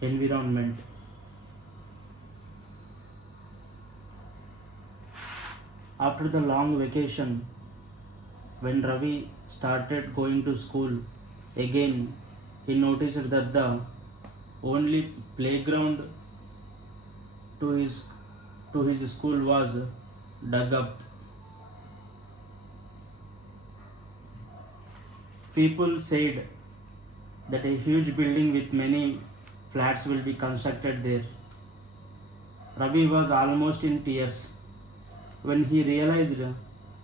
Environment. After the long vacation, when Ravi started going to school again, he noticed that the only playground to his to his school was dug up. People said that a huge building with many flats will be constructed there. Ravi was almost in tears when he realized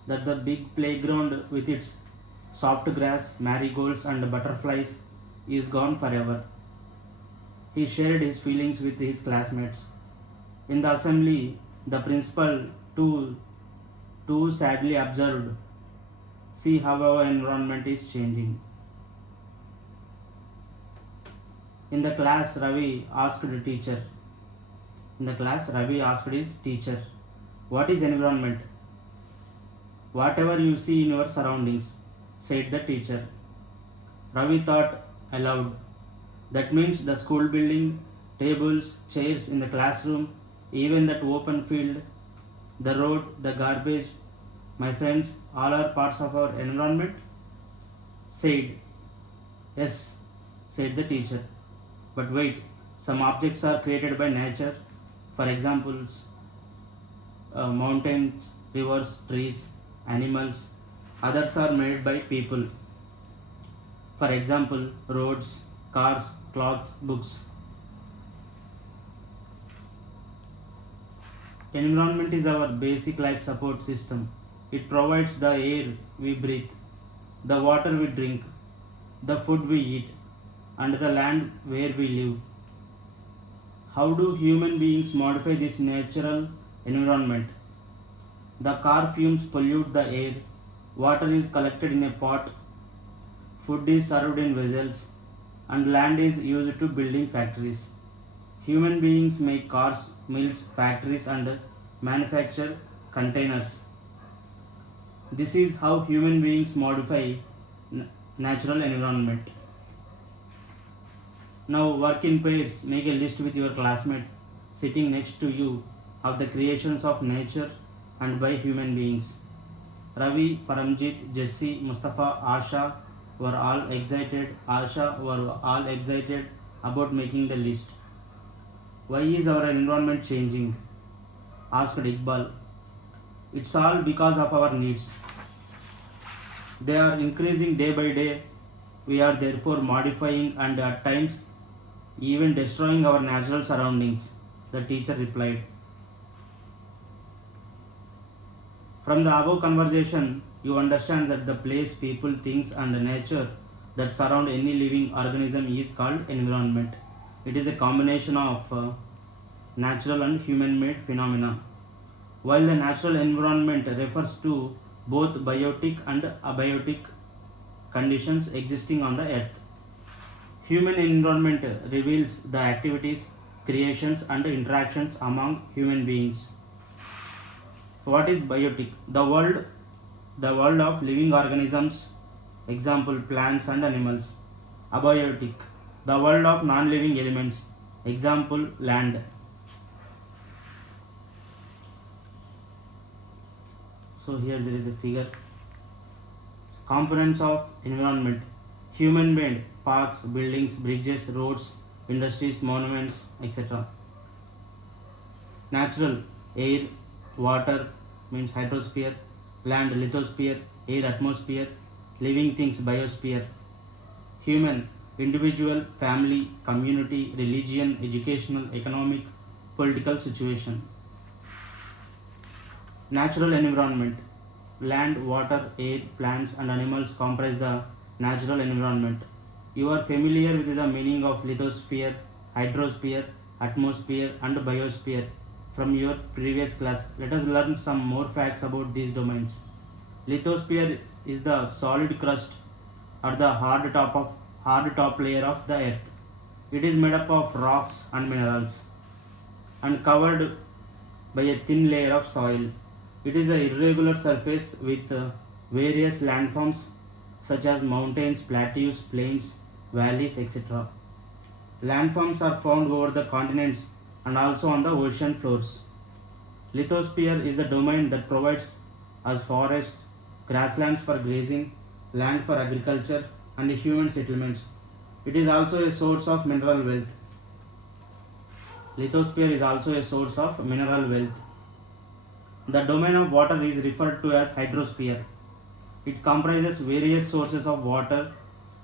that the big playground with its soft grass, marigolds, and butterflies is gone forever. He shared his feelings with his classmates. In the assembly, the principal too sadly observed, "See how our environment is changing." In the class, Ravi asked the teacher. In the class, Ravi asked his teacher, "What is environment?" "Whatever you see in your surroundings," said the teacher. Ravi thought aloud. That means the school building, tables, chairs in the classroom, even that open field, the road, the garbage, my friends, all are parts of our environment? Said. "Yes," said the teacher. "But wait, some objects are created by nature. For examples, mountains, rivers, trees, animals. Others are made by people. For example, roads, cars, clothes, books." Environment is our basic life support system. It provides the air we breathe, the water we drink, the food we eat, and the land where we live. How do human beings modify this natural environment? The car fumes pollute the air, water is collected in a pot, food is served in vessels, and land is used to building factories. Human beings make cars, mills, factories, and manufacture containers. This is how human beings modify natural environment. Now work in pairs. Make a list with your classmate sitting next to you of the creations of nature and by human beings. Ravi, Paramjit, Jesse, Mustafa, Asha were all excited. About making the list. "Why is our environment changing?" asked Iqbal. "It's all because of our needs. They are increasing day by day. We are therefore modifying and at times even destroying our natural surroundings," the teacher replied. From the above conversation, you understand that the place, people, things, and nature that surround any living organism is called environment. It is a combination of natural and human-made phenomena. While the natural environment refers to both biotic and abiotic conditions existing on the earth, human environment reveals the activities, creations, and interactions among human beings. What is biotic? The world of living organisms, example plants and animals. Abiotic, the world of non-living elements, example land. So here there is a figure. Components of environment: human made, parks, buildings, bridges, roads, industries, monuments, etc. Natural: air, water means hydrosphere, land lithosphere, air atmosphere, living things biosphere. Human: individual, family, community, religion, educational, economic, political situation. Natural environment: land, water, air, plants, and animals comprise the natural environment. You are familiar with the meaning of lithosphere, hydrosphere, atmosphere, and biosphere from your previous class. Let us learn some more facts about these domains. Lithosphere is the solid crust or the hard top layer of the earth. It is made up of rocks and minerals and covered by a thin layer of soil. It is an irregular surface with various landforms such as mountains, plateaus, plains, valleys, etc. Landforms are found over the continents and also on the ocean floors. Lithosphere is the domain that provides us forests, grasslands for grazing, land for agriculture, and human settlements. It is also a source of mineral wealth. Lithosphere is also a source of mineral wealth. The domain of water is referred to as hydrosphere. It comprises various sources of water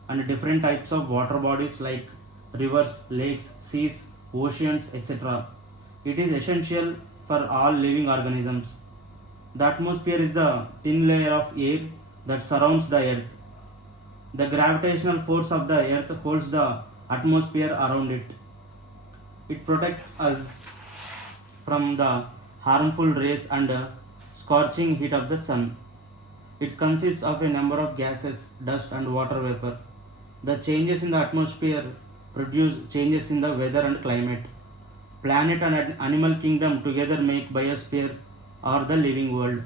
and different types of water bodies like rivers, lakes, seas, oceans, etc. It is essential for all living organisms. The atmosphere is the thin layer of air that surrounds the earth. The gravitational force of the earth holds the atmosphere around it. It protects us from the harmful rays and scorching heat of the sun. It consists of a number of gases, dust, and water vapor. The changes in the atmosphere produce changes in the weather and climate. Planet and animal kingdom together make biosphere or the living world.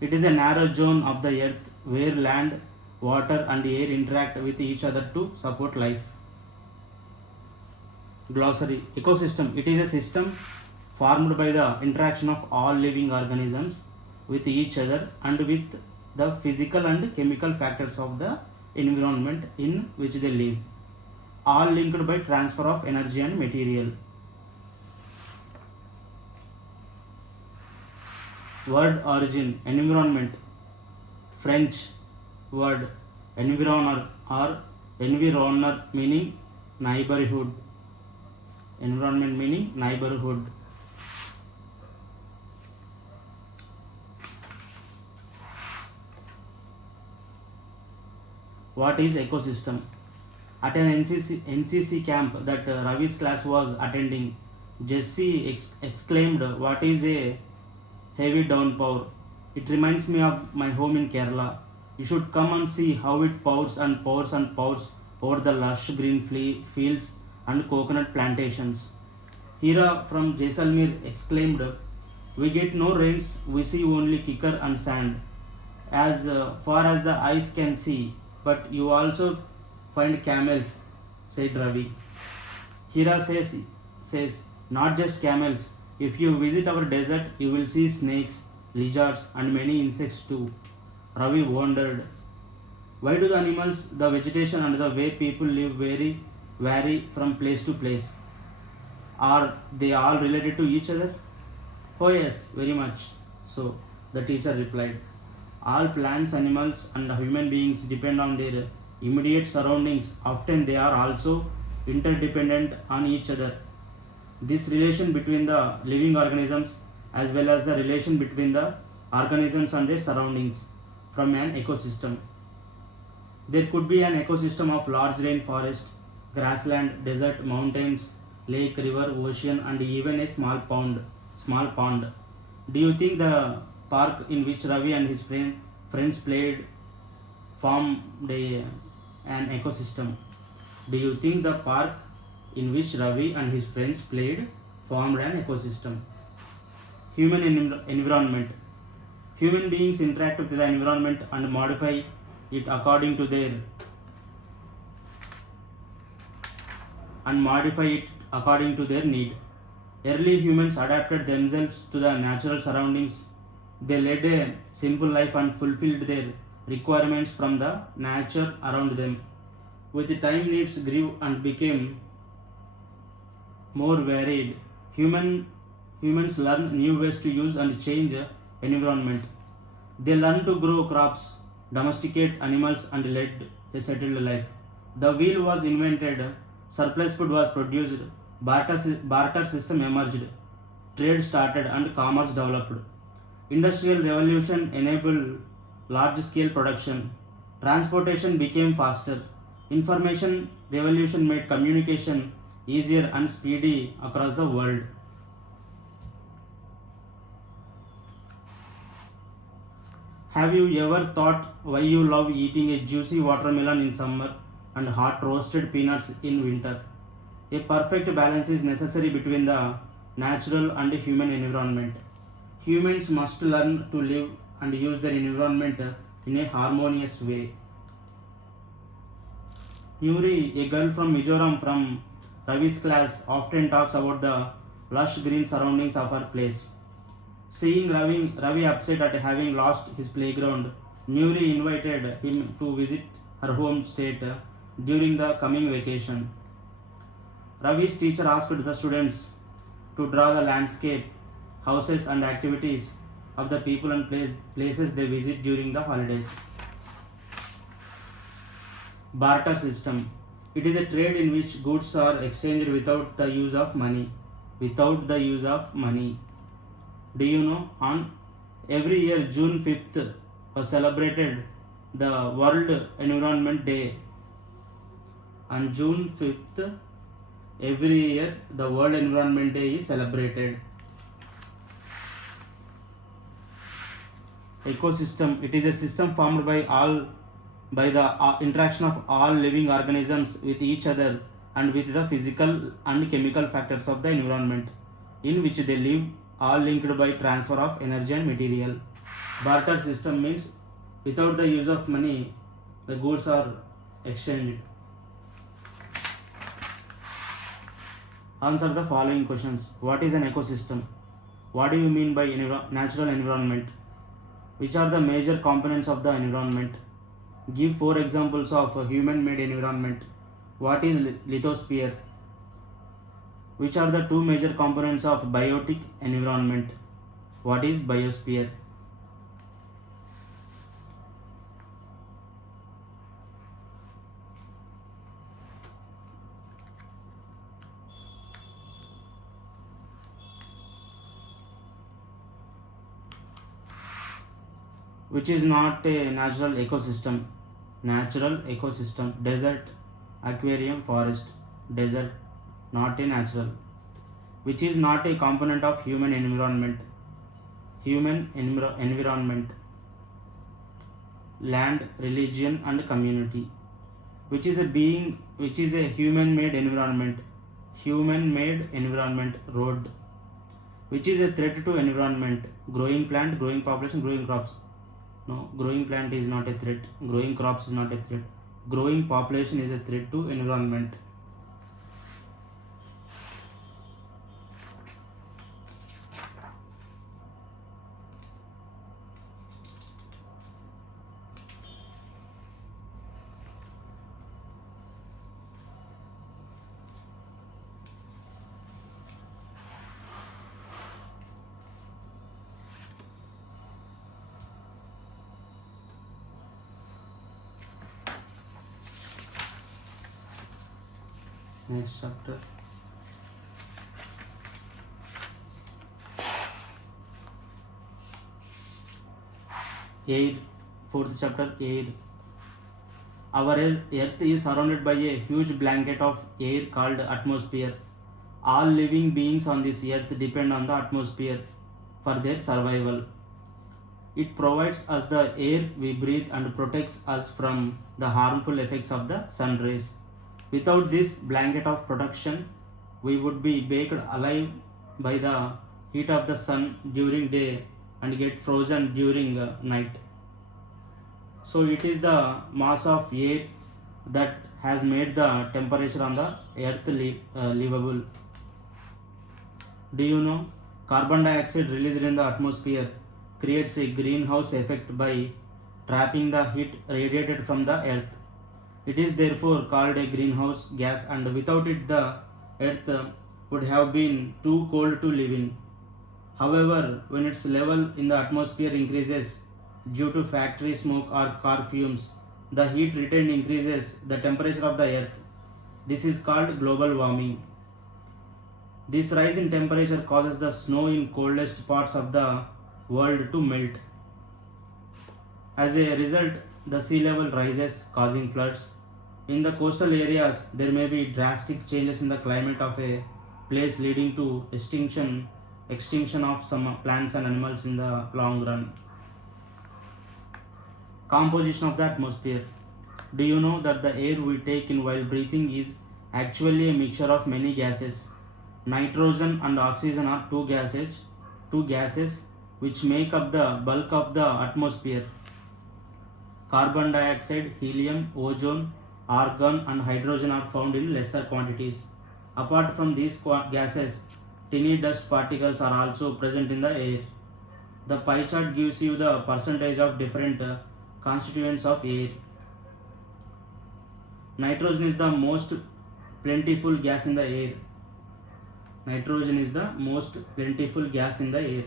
It is a narrow zone of the earth where land, water, and air interact with each other to support life. Glossary. Ecosystem. It is a system formed by the interaction of all living organisms with each other and with the physical and chemical factors of the environment in which they live, all linked by transfer of energy and material. Word origin. Environment. French word environner or environner meaning neighborhood. Environment meaning neighborhood. What is ecosystem? At an NCC camp that Ravi's class was attending, Jesse exclaimed, "What is a heavy downpour? It reminds me of my home in Kerala. You should come and see how it pours and pours and pours over the lush green fields and coconut plantations." Hira from Jaisalmer exclaimed, "We get no rains, we see only kicker and sand, as far as the eyes can see, but you also find camels," said Ravi. Hira says, "Not just camels. If you visit our desert, you will see snakes, lizards, and many insects too." Ravi wondered, why do the animals, the vegetation, and the way people live vary from place to place? Are they all related to each other? "Oh yes, very much so," the teacher replied. "All plants, animals, and human beings depend on their immediate surroundings. Often they are also interdependent on each other. This relation between the living organisms as well as the relation between the organisms and their surroundings from an ecosystem. There could be an ecosystem of large rainforest, grassland, desert, mountains, lake, river, ocean, and even a small pond. Do you think the park in which Ravi and his friends played formed an ecosystem? Do you think the park in which Ravi and his friends played formed an ecosystem?" Human environment. Human beings interact with the environment and modify it according to their need. Early humans adapted themselves to the natural surroundings. They led a simple life and fulfilled their requirements from the nature around them. With time, needs grew and became more varied. Humans learn new ways to use and change environment. They learn to grow crops, domesticate animals, and led a settled life. The wheel was invented, surplus food was produced, barter system emerged, trade started, and commerce developed. Industrial revolution enabled large-scale production. Transportation became faster. Information revolution made communication easier and speedy across the world. Have you ever thought why you love eating a juicy watermelon in summer and hot roasted peanuts in winter? A perfect balance is necessary between the natural and human environment. Humans must learn to live and use their environment in a harmonious way. Nuri, a girl from Mizoram from Ravi's class often talks about the lush green surroundings of her place. Seeing Ravi upset at having lost his playground, Nuri invited him to visit her home state during the coming vacation. Ravi's teacher asked the students to draw the landscape, houses, and activities of the people and places they visit during the holidays. Barter system. It is a trade in which goods are exchanged without the use of money. Without the use of money. Do you know, on every year June 5th was celebrated the World Environment Day. On June 5th, every year the World Environment Day is celebrated. Ecosystem. It is a system formed by the interaction of all living organisms with each other and with the physical and chemical factors of the environment in which they live, all linked by transfer of energy and material. Barter system means without the use of money, the goods are exchanged. Answer the following questions. What is an ecosystem? What do you mean by natural environment? Which are the major components of the environment? Give 4 examples of a human-made environment. What is lithosphere? Which are the 2 major components of biotic environment? What is biosphere? Which is not a natural ecosystem? Natural ecosystem. Desert, aquarium, forest. Desert, not a natural. Which is not a component of human environment? Human environment. Land, religion, and community. Which is a human-made environment? Human-made environment. Road. Which is a threat to environment? Growing plant, growing population, growing crops. No, growing plant is not a threat. Growing crops is not a threat. Growing population is a threat to environment. Next chapter. Air. 4th chapter. Air. Our earth is surrounded by a huge blanket of air called atmosphere. All living beings on this earth depend on the atmosphere for their survival. It provides us the air we breathe and protects us from the harmful effects of the sun rays. Without this blanket of protection, we would be baked alive by the heat of the sun during day and get frozen during night. So it is the mass of air that has made the temperature on the earth livable. Do you know carbon dioxide released in the atmosphere creates a greenhouse effect by trapping the heat radiated from the earth? It is therefore called a greenhouse gas, and without it the earth would have been too cold to live in. However, when its level in the atmosphere increases due to factory smoke or car fumes, the heat retained increases the temperature of the earth. This is called global warming. This rise in temperature causes the snow in coldest parts of the world to melt. As a result, the sea level rises, causing floods. In the coastal areas, there may be drastic changes in the climate of a place, leading to extinction of some plants and animals in the long run. Composition of the atmosphere. Do you know that the air we take in while breathing is actually a mixture of many gases? Nitrogen and oxygen are two gases which make up the bulk of the atmosphere. Carbon dioxide, helium, ozone, argon and hydrogen are found in lesser quantities. Apart from these gases, tiny dust particles are also present in the air. The pie chart gives you the percentage of different constituents of air. Nitrogen is the most plentiful gas in the air. Nitrogen is the most plentiful gas in the air.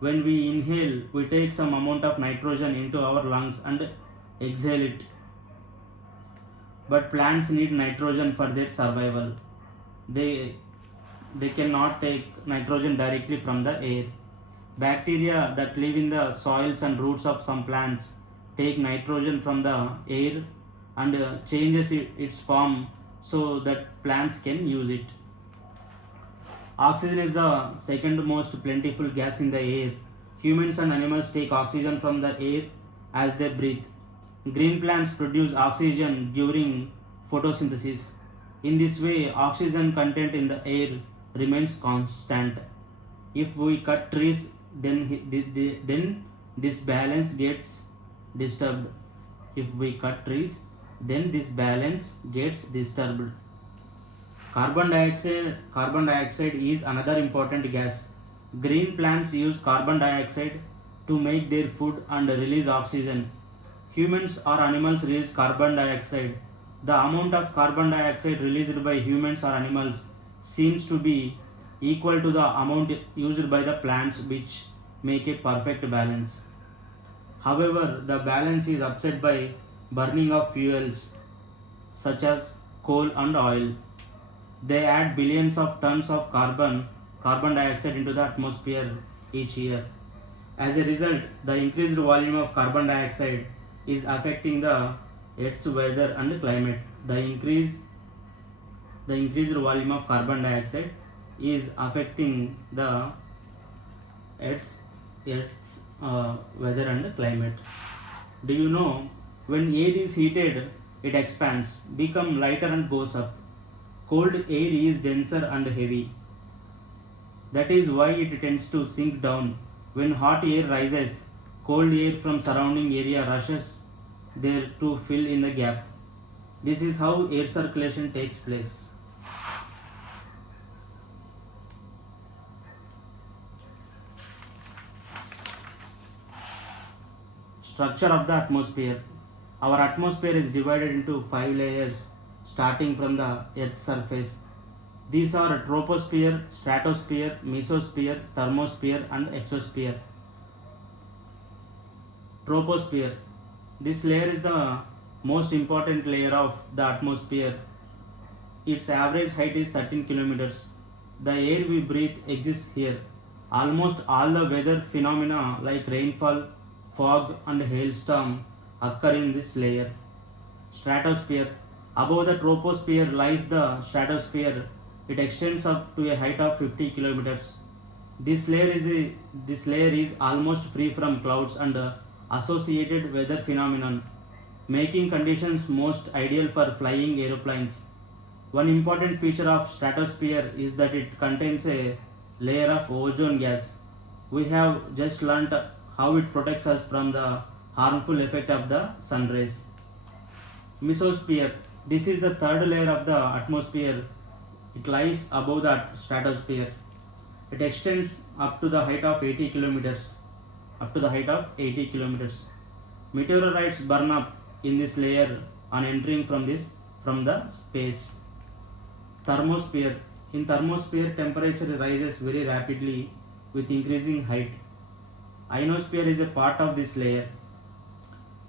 When we inhale, we take some amount of nitrogen into our lungs and exhale it. But plants need nitrogen for their survival. They cannot take nitrogen directly from the air. Bacteria that live in the soils and roots of some plants take nitrogen from the air and changes its form so that plants can use it. Oxygen is the second most plentiful gas in the air. Humans and animals take oxygen from the air as they breathe. Green plants produce oxygen during photosynthesis. In this way, oxygen content in the air remains constant. If we cut trees, then this balance gets disturbed. If we cut trees, then this balance gets disturbed. Carbon dioxide is another important gas. Green plants use carbon dioxide to make their food and release oxygen. Humans or animals release carbon dioxide. The amount of carbon dioxide released by humans or animals seems to be equal to the amount used by the plants, which make a perfect balance. However, the balance is upset by burning of fuels such as coal and oil. They add billions of tons of carbon dioxide into the atmosphere each year. As a result, the increased volume of carbon dioxide is affecting the Earth's weather and climate. The increased volume of carbon dioxide is affecting the Earth's weather and climate. Do you know, when air is heated, it expands, becomes lighter and goes up. Cold air is denser and heavy. That is why it tends to sink down. When hot air rises, cold air from surrounding area rushes there to fill in the gap. This is how air circulation takes place. Structure of the atmosphere. Our atmosphere is divided into 5 layers starting from the Earth's surface. These are troposphere, stratosphere, mesosphere, thermosphere and exosphere. Troposphere. This layer is the most important layer of the atmosphere. Its average height is 13 kilometers. The air we breathe exists here. Almost all the weather phenomena like rainfall, fog and hailstorm occur in this layer. Stratosphere. Above the troposphere lies the stratosphere. It extends up to a height of 50 kilometers. This layer is almost free from clouds and associated weather phenomenon, making conditions most ideal for flying aeroplanes. One important feature of stratosphere is that it contains a layer of ozone gas. We have just learnt how it protects us from the harmful effect of the sun rays. Mesosphere. This is the third layer of the atmosphere. It lies above the stratosphere. It extends up to the height of 80 kilometers. Meteorites burn up in this layer on entering from the space. Thermosphere. In thermosphere, temperature rises very rapidly with increasing height. Ionosphere is a part of this layer.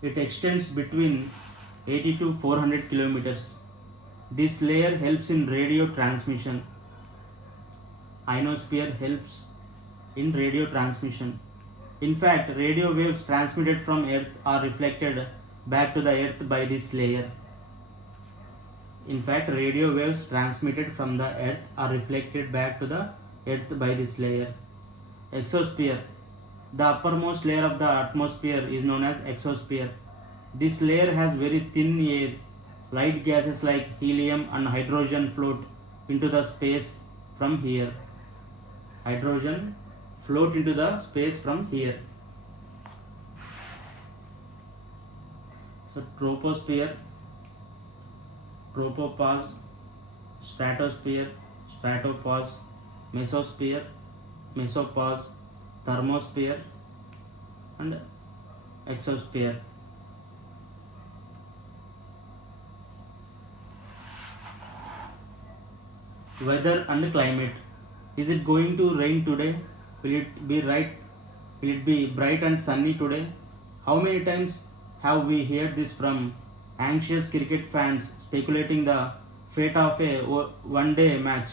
It extends between 80 to 400 kilometers. This layer helps in radio transmission. Ionosphere helps in radio transmission. In fact, radio waves transmitted from Earth are reflected back to the Earth by this layer. Exosphere. The uppermost layer of the atmosphere is known as exosphere. This layer has very thin air. Light gases like helium and hydrogen float into the space from here. So troposphere, tropopause, stratosphere, stratopause, mesosphere, mesopause, thermosphere, and exosphere. Weather and climate. Is it going to rain today? Will it be right? Will it be bright and sunny today? How many times have we heard this from anxious cricket fans speculating the fate of a one-day match?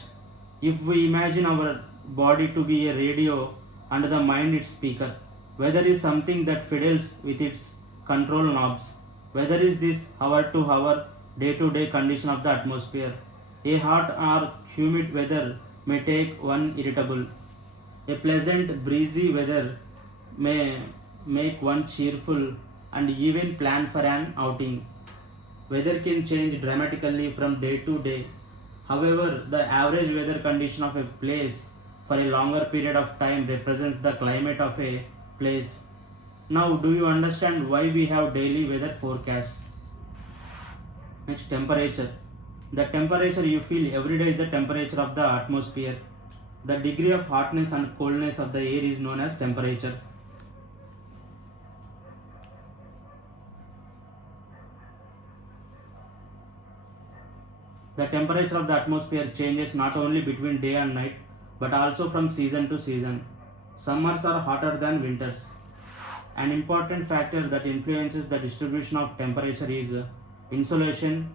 If we imagine our body to be a radio and the mind its speaker, weather is something that fiddles with its control knobs. Weather is this hour to hour, day to day condition of the atmosphere. A hot or humid weather may take one irritable. A pleasant breezy weather may make one cheerful and even plan for an outing. Weather can change dramatically from day to day. However, the average weather condition of a place for a longer period of time represents the climate of a place. Now, do you understand why we have daily weather forecasts? Next, temperature. The temperature you feel every day is the temperature of the atmosphere. The degree of hotness and coldness of the air is known as temperature. The temperature of the atmosphere changes not only between day and night but also from season to season. Summers are hotter than winters. An important factor that influences the distribution of temperature is insolation.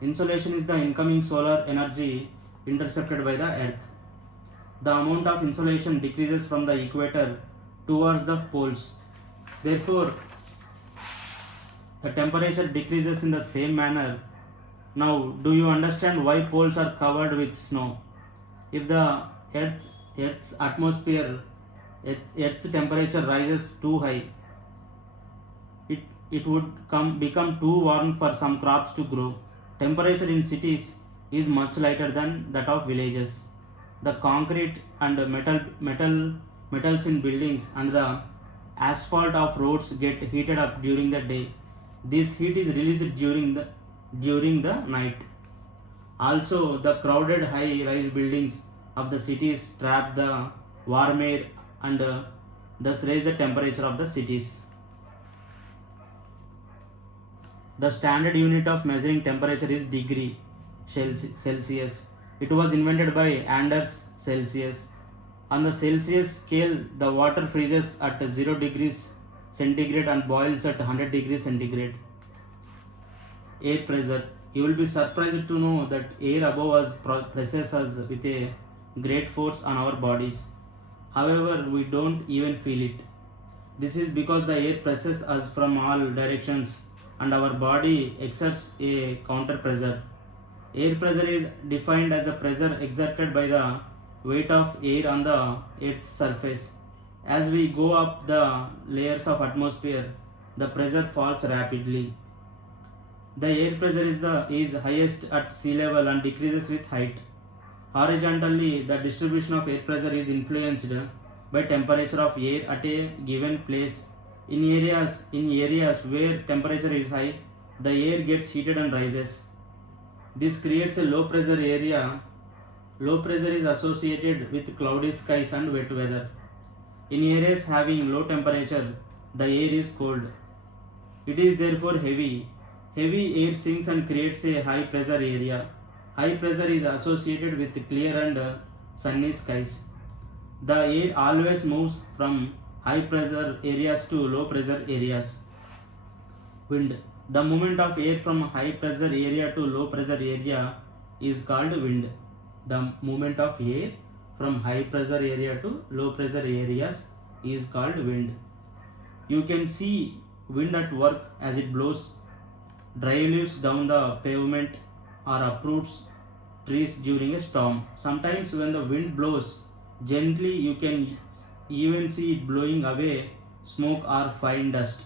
Insolation is the incoming solar energy intercepted by the earth. The amount of insolation decreases from the equator towards the poles. Therefore, the temperature decreases in the same manner. Now, do you understand why poles are covered with snow? If the Earth's atmosphere, Earth's temperature rises too high, it would become too warm for some crops to grow. Temperature in cities is much lighter than that of villages. The concrete and metals in buildings and the asphalt of roads get heated up during the day. This heat is released during the night. Also, the crowded high-rise buildings of the cities trap the warm air and thus raise the temperature of the cities. The standard unit of measuring temperature is degree Celsius. It was invented by Anders Celsius. On the Celsius scale, the water freezes at 0 degrees centigrade and boils at 100 degrees centigrade. Air pressure. You will be surprised to know that air above us presses us with a great force on our bodies. However, we don't even feel it. This is because the air presses us from all directions and our body exerts a counter pressure. Air pressure is defined as a pressure exerted by the weight of air on the Earth's surface. As we go up the layers of atmosphere, the pressure falls rapidly. The air pressure is highest at sea level and decreases with height. Horizontally, the distribution of air pressure is influenced by temperature of air at a given place. In areas where temperature is high, the air gets heated and rises. This creates a low pressure area. Low pressure is associated with cloudy skies and wet weather. In areas having low temperature, the air is cold. It is therefore heavy. Heavy air sinks and creates a high pressure area. High pressure is associated with clear and sunny skies. The air always moves from high pressure areas to low pressure areas. Wind. The movement of air from high pressure area to low pressure area is called wind. The movement of air from high pressure area to low pressure areas is called wind. You can see wind at work as it blows dry leaves down the pavement or uproots trees during a storm. Sometimes when the wind blows gently, you can even see it blowing away smoke or fine dust.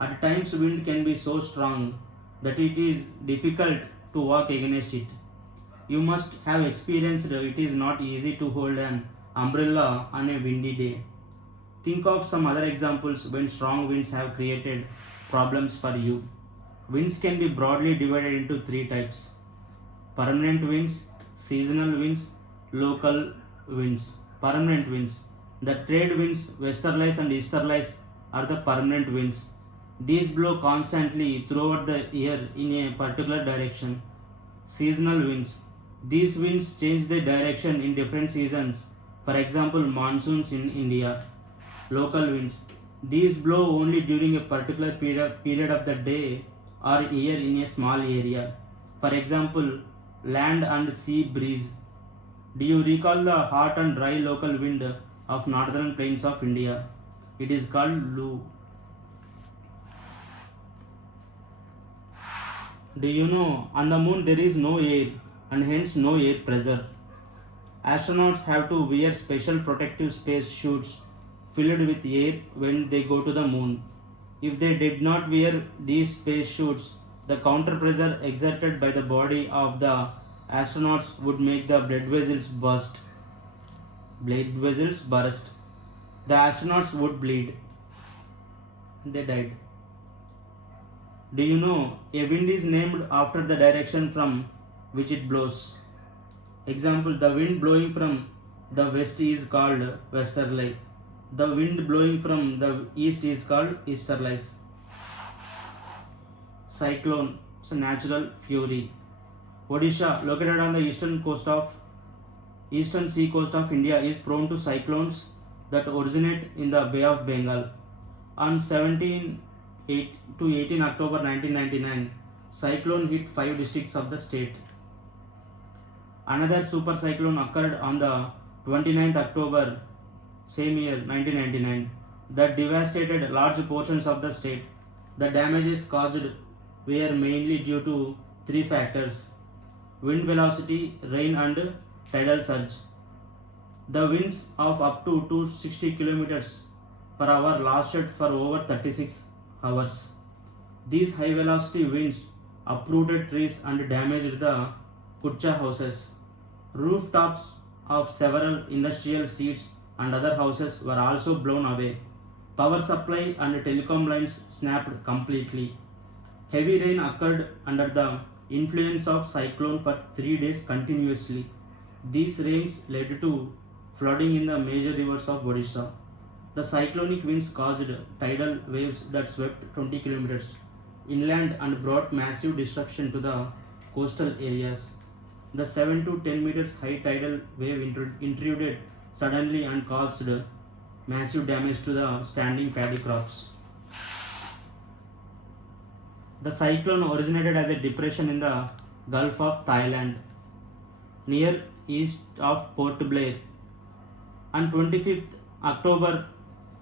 At times wind can be so strong that it is difficult to walk against it. You must have experienced it is not easy to hold an umbrella on a windy day. Think of some other examples when strong winds have created problems for you. Winds can be broadly divided into three types: permanent winds, seasonal winds, local winds, permanent winds. The trade winds, westerlies and easterlies, are the permanent winds. These blow constantly throughout the year in a particular direction. Seasonal winds. These winds change their direction in different seasons. For example, monsoons in India. Local winds. These blow only during a particular period of the day or year in a small area. For example, land and sea breeze. Do you recall the hot and dry local wind of northern plains of India? It is called Lu. Do you know on the moon there is no air and hence no air pressure? Astronauts have to wear special protective space suits filled with air when they go to the moon. If they did not wear these space suits, the counter pressure exerted by the body of the astronauts would make the blood vessels burst. Blood vessels burst. The astronauts would bleed. They died. Do you know a wind is named after the direction from which it blows? Example, the wind blowing from the west is called westerly. The wind blowing from the east is called easterlies. Cyclone, it's a natural fury. Odisha, located on the eastern sea coast of India, is prone to cyclones that originate in the Bay of Bengal. On 18 October 1999, cyclone hit 5 districts of the state. Another super cyclone occurred on the 29th October same year 1999 that devastated large portions of the state. The damages caused were mainly due to 3 factors: wind velocity, rain and tidal surge. The winds of up to 260 kilometers per hour lasted for over 36 hours. These high velocity winds uprooted trees and damaged the kucha houses. Rooftops of several industrial seats and other houses were also blown away. Power supply and telecom lines snapped completely. Heavy rain occurred under the influence of cyclone for 3 days continuously. These rains led to flooding in the major rivers of Odisha. The cyclonic winds caused tidal waves that swept 20 kilometers inland and brought massive destruction to the coastal areas. The 7 to 10 meters high tidal wave intruded suddenly and caused massive damage to the standing paddy crops. The cyclone originated as a depression in the Gulf of Thailand, near east of Port Blair, on 25th October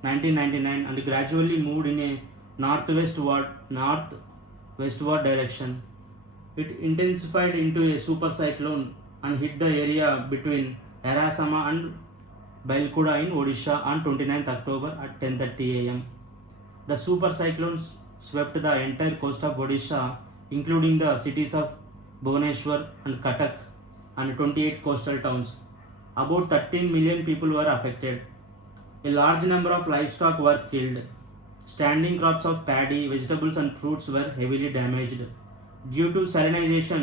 1999 and gradually moved in a northwestward direction. It intensified into a super cyclone and hit the area between Erasama and Bailkuda in Odisha on 29th October at 10:30 am. The super cyclone swept the entire coast of Odisha, including the cities of Bhubaneswar and Cuttack and 28 coastal towns. About 13 million people were affected. A large number of livestock were killed. Standing crops of paddy, vegetables and fruits were heavily damaged. Due to salinization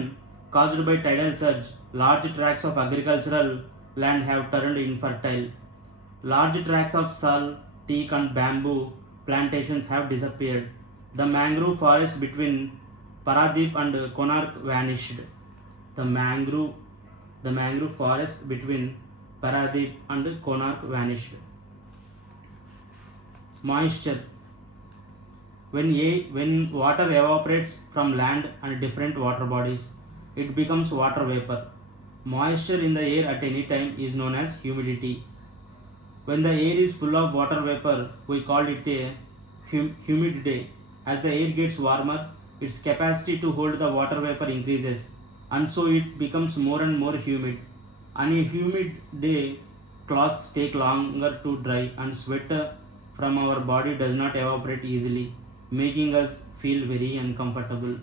caused by tidal surge, large tracts of agricultural land have turned infertile. Large tracts of sal, teak and bamboo plantations have disappeared. The mangrove forest between Paradip and Konark vanished. The mangrove forest between Paradip and Konark vanished. Moisture. When water evaporates from land and different water bodies, it becomes water vapor. Moisture in the air at any time is known as humidity. When the air is full of water vapor, we call it a humid day. As the air gets warmer, its capacity to hold the water vapor increases, and so it becomes more and more humid. On a humid day, clothes take longer to dry and sweat from our body does not evaporate easily, making us feel very uncomfortable.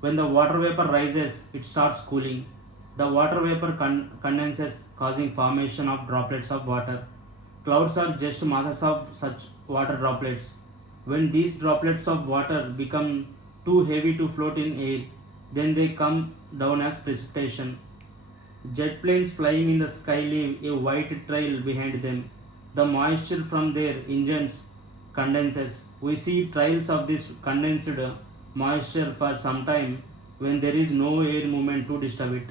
When the water vapor rises, it starts cooling. The water vapor condenses, causing formation of droplets of water. Clouds are just masses of such water droplets. When these droplets of water become too heavy to float in air, then they come down as precipitation. Jet planes flying in the sky leave a white trail behind them. The moisture from their engines condenses. We see trails of this condensed moisture for some time when there is no air movement to disturb it.